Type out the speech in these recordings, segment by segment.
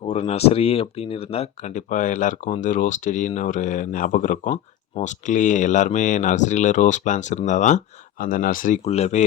ஒரு நர்சரி அப்படின்னு இருந்தால் கண்டிப்பாக எல்லாருக்கும் வந்து ரோஸ் செடின்னு ஒரு ஞாபகம் இருக்கும். மோஸ்ட்லி எல்லாருமே நர்சரியில் ரோஸ் பிளான்ட்ஸ் இருந்தால் தான் அந்த நர்சரிக்குள்ளவே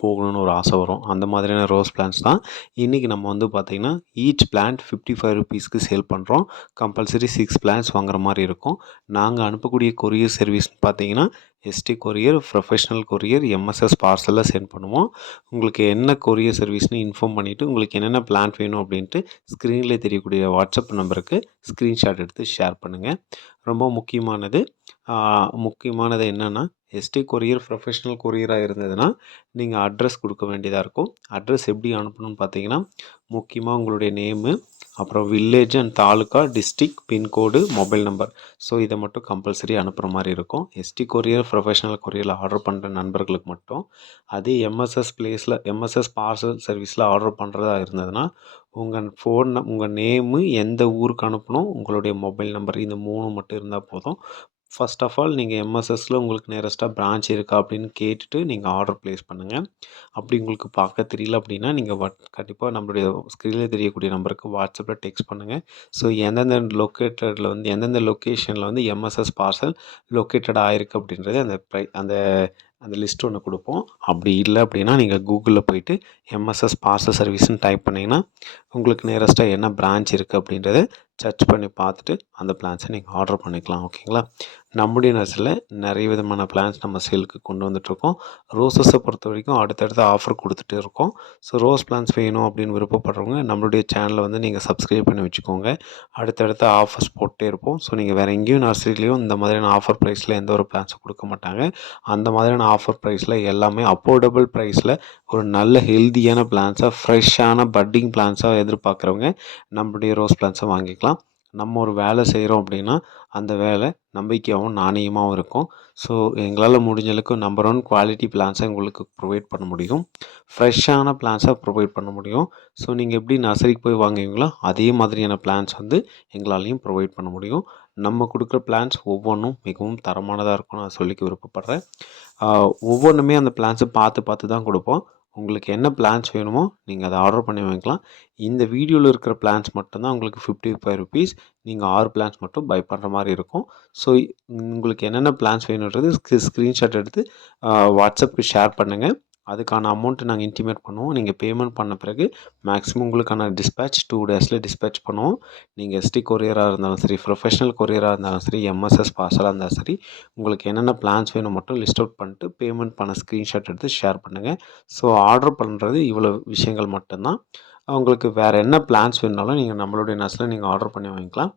போகணுன்னு ஒரு ஆசை வரும். அந்த மாதிரியான ரோஸ் பிளான்ஸ் தான் இன்றைக்கி நம்ம வந்து பார்த்திங்கன்னா ஈச் பிளான்ட் ஃபிஃப்டி ஃபைவ் ருபீஸ்க்கு சேல் பண்ணுறோம் கம்பல்சரி சிக்ஸ் பிளான்ஸ் வாங்குற மாதிரி இருக்கும். நாங்கள் அனுப்பக்கூடிய கொரியர் சர்வீஸ்னு பார்த்தீங்கன்னா ST courier professional courier MSS பார்சலில் send பண்ணுவோம். உங்களுக்கு என்ன கொரியர் சர்வீஸ்னு இன்ஃபார்ம் பண்ணிவிட்டு உங்களுக்கு என்னென்ன பிளான் வேணும் அப்படின்ட்டு ஸ்க்ரீனில் தெரியக்கூடிய வாட்ஸ்அப் நம்பருக்கு ஸ்க்ரீன்ஷாட் எடுத்து ஷேர் பண்ணுங்கள் ரொம்ப முக்கியமானது முக்கியமானது என்னென்னா எஸ்டி கொரியர் ப்ரொஃபஷ்னல் கொரியராக இருந்ததுன்னா நீங்கள் அட்ரஸ் கொடுக்க வேண்டியதாக இருக்கும். அட்ரஸ் எப்படி அனுப்பணும்னு பார்த்தீங்கன்னா முக்கியமாக உங்களுடைய நேமு அப்புறம் village and taluka district pincode mobile number so இதை மட்டும் கம்பல்சரி அனுப்புகிற மாதிரி இருக்கும். எஸ்டி கொரியர் ப்ரொஃபஷனல் கொரியரில் ஆர்டர் பண்ணுற நண்பர்களுக்கு மட்டும் அதே எம்எஸ்எஸ் பிளேஸில் எம்எஸ்எஸ் பார்சல் சர்வீஸில் ஆர்டர் பண்ணுறதா இருந்ததுன்னா உங்கள் ஃபோன் உங்கள் நேமு எந்த ஊருக்கு அனுப்பணும் உங்களுடைய மொபைல் நம்பர் இந்த மூணு மட்டும் இருந்தால் போதும். ஃபஸ்ட் ஆஃப் ஆல் நீங்கள் எம்எஸ்எஸில் உங்களுக்கு நியரஸ்ட்டாக பிரான்ச் இருக்கா அப்படின்னு கேட்டுட்டு நீங்கள் ஆர்டர் ப்ளேஸ் பண்ணுங்கள் அப்படி உங்களுக்கு பார்க்க தெரியல அப்படின்னா நீங்கள் வாட் கண்டிப்பாக நம்மளுடைய ஸ்க்ரீனில் தெரியக்கூடிய நம்பருக்கு வாட்ஸ்அப்பில் டெக்ஸ்ட் பண்ணுங்கள் ஸோ எந்தெந்த லொக்கேட்டடில் வந்து எந்தெந்த லொக்கேஷனில் வந்து எம்எஸ்எஸ் பார்சல் லொக்கேட்டட் ஆகிருக்கு அப்படின்றது அந்த ப்ரை அந்த அந்த லிஸ்ட் ஒன்று கொடுப்போம். அப்படி இல்லை அப்படின்னா நீங்கள் கூகுளில் போயிட்டு எம்எஸ்எஸ் பார்சல் சர்வீஸ்னு டைப் பண்ணிங்கன்னா உங்களுக்கு நியரஸ்ட்டாக என்ன பிரான்ச் இருக்குது அப்படின்றத சர்ச் பண்ணி பார்த்துட்டு அந்த பிளான்ஸை நீங்கள் ஆர்டர் பண்ணிக்கலாம் ஓகேங்களா நம்முடைய நர்ஸில் நிறைய விதமான பிளான்ஸ் நம்ம சேலுக்கு கொண்டு வந்துட்ருக்கோம் ரோசஸை பொறுத்த வரைக்கும் அடுத்தடுத்து ஆஃபர் கொடுத்துட்டு இருக்கோம். ஸோ ரோஸ் பிளான்ஸ் வேணும் அப்படின்னு விருப்பப்படுறவங்க நம்மளுடைய சேனலை வந்து நீங்கள் சப்ஸ்கிரைப் பண்ணி வச்சுக்கோங்க. அடுத்தடுத்த ஆஃபர்ஸ் போட்டே இருப்போம். ஸோ நீங்கள் வேறு எங்கேயும் நர்சரிலையும் இந்த மாதிரியான ஆஃபர் ப்ரைஸில் எந்த ஒரு பிளான்ஸும் கொடுக்க மாட்டாங்க. அந்த மாதிரியான ஆஃபர் ப்ரைஸில் எல்லாமே அஃபோர்டபுள் ப்ரைஸில் ஒரு நல்ல ஹெல்த்தியான பிளான்ஸாக ஃப்ரெஷ்ஷான பட்டிங் பிளான்ஸாக எதிர்பார்க்குறவங்க நம்மளுடைய ரோஸ் பிளான்ஸை வாங்கிக்கலாம். நம்ம ஒரு வேலை செய்கிறோம் அப்படின்னா அந்த வேலை நம்பிக்கையாகவும் நாணயமாகவும் இருக்கும். ஸோ எங்களால் முடிஞ்சளவுக்கு நம்பர் ஒன் குவாலிட்டி பிளான்ஸை உங்களுக்கு ப்ரொவைட் பண்ண முடியும். ஃப்ரெஷ்ஷான பிளான்ஸை ப்ரொவைட் பண்ண முடியும். ஸோ நீங்கள் எப்படி நர்சரிக்கு போய் வாங்குவீங்களோ அதே மாதிரியான பிளான்ஸ் வந்து எங்களாலையும் ப்ரொவைட் பண்ண முடியும். நம்ம கொடுக்குற பிளான்ஸ் ஒவ்வொன்றும் மிகவும் தரமானதாக இருக்கும் நான் சொல்லிக்க விருப்பப்படுறேன். ஒவ்வொன்றுமே அந்த பிளான்ஸை பார்த்து பார்த்து தான் கொடுப்போம். உங்களுக்கு என்ன பிளான்ஸ் வேணுமோ நீங்கள் அதை ஆர்டர் பண்ணி வாங்கிக்கலாம். இந்த வீடியோவில் இருக்கிற பிளான்ஸ் மட்டும்தான் உங்களுக்கு ஃபிஃப்டி ஃபைவ் ருபீஸ் நீங்கள் ஆறு பிளான்ஸ் மட்டும் பை பண்ணுற மாதிரி இருக்கும். ஸோ உங்களுக்கு என்னென்ன பிளான்ஸ் வேணுன்றது ஸ்க்ரீன்ஷாட் எடுத்து வாட்ஸ்அப்புக்கு ஷேர் பண்ணுங்கள் அதுக்கான அமௌண்ட்டு நாங்கள் இன்டிமேட் பண்ணுவோம். நீங்கள் பேமெண்ட் பண்ண பிறகு மேக்ஸிமம் உங்களுக்கான டிஸ்பேச் டூ டேஸில் டிஸ்பேச் பண்ணுவோம். நீங்கள் எஸ்டி கொரியராக இருந்தாலும் சரி ப்ரொஃபஷனல் கொரியராக இருந்தாலும் சரி எம்எஸ்எஸ் பார்சலாக இருந்தாலும் சரி உங்களுக்கு என்னென்ன பிளான்ஸ் வேணும் மட்டும் லிஸ்ட் அவுட் பண்ணிட்டு பேமெண்ட் பண்ண ஸ்க்ரீன்ஷாட் எடுத்து ஷேர் பண்ணுங்கள் ஸோ ஆர்டர் பண்ணுறது இவ்வளோ விஷயங்கள் மட்டும்தான். உங்களுக்கு வேறு என்ன பிளான்ஸ் வேணுனாலும் நீங்கள் நம்மளுடைய நர்ஸில் நீங்கள் ஆர்டர் பண்ணி வாங்கிக்கலாம்.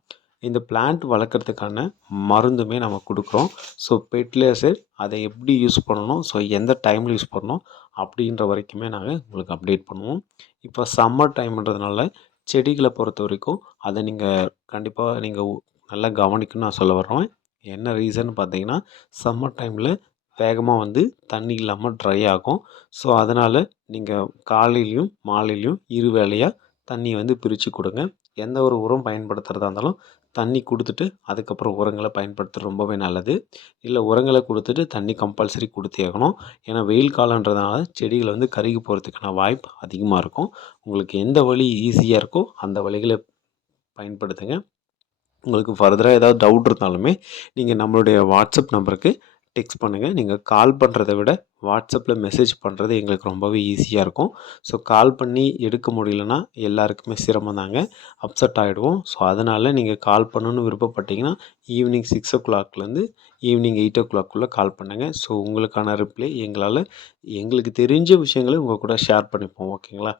இந்த பிளான்ட் வளர்க்குறதுக்கான மருந்துமே நம்ம கொடுக்குறோம். ஸோ பெட்லேசர் அதை எப்படி யூஸ் பண்ணணும்? ஸோ எந்த டைமில் யூஸ் பண்ணணும்? அப்படின்ற வரைக்குமே நாங்கள் உங்களுக்கு அப்டேட் பண்ணுவோம். இப்போ சம்மர் டைம்ன்றதுனால செடிகளை பொறுத்த வரைக்கும் அதை நீங்கள் கண்டிப்பாக நீங்கள் நல்லா கவனிக்கணும்னு நான் சொல்ல வர்றேன். என்ன ரீசன் பார்த்தீங்கன்னா சம்மர் டைமில் வேகமாக வந்து தண்ணி இல்லாமல் ட்ரை ஆகும். ஸோ அதனால் நீங்கள் காலையிலையும் மாலையிலையும் இரு வேளையாக தண்ணியை வந்து பிரித்து கொடுங்க. எந்த ஒரு உரம் பயன்படுத்துகிறதா இருந்தாலும் தண்ணி கொடுத்துட்டு அதுக்கப்புறம் உரங்களை பயன்படுத்துகிறது ரொம்பவே நல்லது. இல்லை உரங்களை கொடுத்துட்டு தண்ணி கம்பல்சரி கொடுத்தே ஆகணும். ஏன்னா வெயில் காலன்றதுனால செடிகள் வந்து கருகி போகிறதுக்கான வாய்ப்பு அதிகமாக இருக்கும். உங்களுக்கு எந்த வழி ஈஸியாக இருக்கோ அந்த வழிகளை பயன்படுத்துங்க. உங்களுக்கு ஃபர்தராக ஏதாவது டவுட் இருந்தாலுமே நீங்கள் நம்மளுடைய வாட்ஸ்அப் நம்பருக்கு டெக்ஸ்ட் பண்ணுங்கள் நீங்கள் கால் பண்ணுறத விட வாட்ஸ்அப்பில் மெசேஜ் பண்ணுறது எங்களுக்கு ரொம்பவே ஈஸியாக இருக்கும். ஸோ கால் பண்ணி எடுக்க முடியலன்னா எல்லாருக்குமே சிரமம் தாங்க அப்செட் ஆகிடுவோம் ஸோ அதனால் நீங்கள் கால் பண்ணணுன்னு விருப்பப்பட்டீங்கன்னா ஈவினிங் சிக்ஸ் ஓ கிளாக்லேருந்து ஈவினிங் எயிட் ஓ கிளாக்குள்ளே கால் பண்ணுங்கள் ஸோ உங்களுக்கான ரிப்ளை எங்களால் எங்களுக்கு தெரிஞ்ச விஷயங்களை உங்கள் கூட ஷேர் பண்ணிப்போம். ஓகேங்களா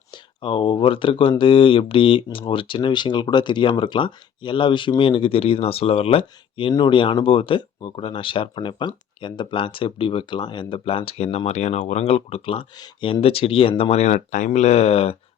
ஒவ்வொருத்தருக்கும் வந்து எப்படி ஒரு சின்ன விஷயங்கள் கூட தெரியாமல் இருக்கலாம். எல்லா விஷயமே எனக்கு தெரியுது நான் சொல்ல வரல. என்னுடைய அனுபவத்தை உங்கள் கூட நான் ஷேர் பண்ணிப்பேன். எந்த பிளான்ஸை எப்படி வைக்கலாம்? எந்த பிளான்ட்ஸ்க்கு என்ன மாதிரியான உரங்கள் கொடுக்கலாம்? எந்த செடியை எந்த மாதிரியான டைமில்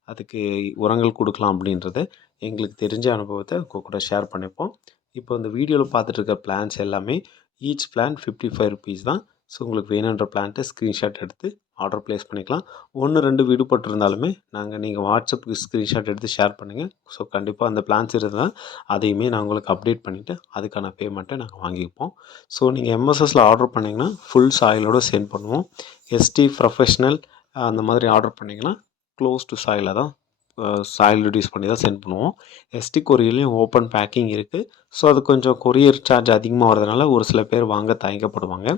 அதுக்கு உரங்கள் கொடுக்கலாம் அப்படின்றத எங்களுக்கு தெரிஞ்ச அனுபவத்தை உங்கள் கூட ஷேர் பண்ணிப்போம். இப்போ இந்த வீடியோவில் பார்த்துட்டு இருக்க பிளான்ஸ் எல்லாமே each plan fifty five rupees தான். ஸோ உங்களுக்கு வேணுன்ற பிளான்ட்டை ஸ்க்ரீன்ஷாட் எடுத்து ஆர்டர் ப்ளேஸ் பண்ணிக்கலாம். ஒன்று ரெண்டு விடுபட்டிருந்தாலுமே நாங்கள் நீங்கள் வாட்ஸ்அப்புக்கு ஸ்க்ரீன்ஷாட் எடுத்து ஷேர் பண்ணுங்கள் ஸோ கண்டிப்பாக அந்த பிளான்ஸ் இருந்தால் அதையுமே நான் உங்களுக்கு அப்டேட் பண்ணிவிட்டு அதுக்கான பேமெண்ட்டை நாங்கள் வாங்கிப்போம். ஸோ நீங்கள் எம்எஸ்எஸில் ஆர்டர் பண்ணிங்கன்னா ஃபுல் சாயிலோடு சென்ட் பண்ணுவோம். எஸ்டி ப்ரொஃபஷ்னல் அந்த மாதிரி ஆர்டர் பண்ணிங்கன்னா க்ளோஸ் டு சாயிலாக தான் சாயில் ரெடியூஸ் பண்ணி தான் சென்ட் பண்ணுவோம். எஸ்டி கொரியர்லேயும் ஓப்பன் பேக்கிங் இருக்குது ஸோ அது கொஞ்சம் கொரியர் சார்ஜ் அதிகமாக வரதுனால ஒரு சில பேர் வாங்க தயங்கப்படுவாங்க.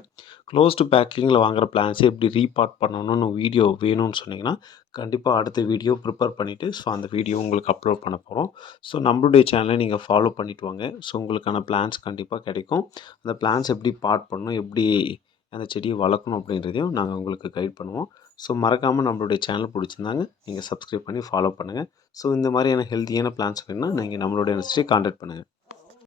க்ளோஸ்டு பேக்கிங்கில் வாங்குற பிளான்ஸை எப்படி ரீபார்ட் பண்ணணும்னு வீடியோ வேணும்னு சொன்னீங்கன்னா கண்டிப்பாக அடுத்த வீடியோ ப்ரிப்பேர் பண்ணிவிட்டு ஸோ அந்த வீடியோ உங்களுக்கு அப்லோட் பண்ண போகிறோம் ஸோ நம்மளுடைய சேனலை நீங்கள் ஃபாலோ பண்ணிட்டு வாங்க. ஸோ உங்களுக்கான பிளான்ஸ் கண்டிப்பாக கிடைக்கும். அந்த பிளான்ஸ் எப்படி பார்ட் பண்ணணும் எப்படி அந்த செடியை வளர்க்கணும் அப்படின்றதையும் நாங்கள் உங்களுக்கு கைட் பண்ணுவோம். ஸோ மறக்காமல் நம்மளுடைய சேனல் பிடிச்சிருந்தாங்க நீங்கள் சப்ஸ்கிரைப் பண்ணி ஃபாலோ பண்ணுங்கள் ஸோ இந்த மாதிரியான ஹெல்த்தியான பிளான்ஸ் வேணுன்னா நீங்கள் நம்மளுடைய நெக்ஸ்ட்டே காண்டாக்ட் பண்ணுங்கள்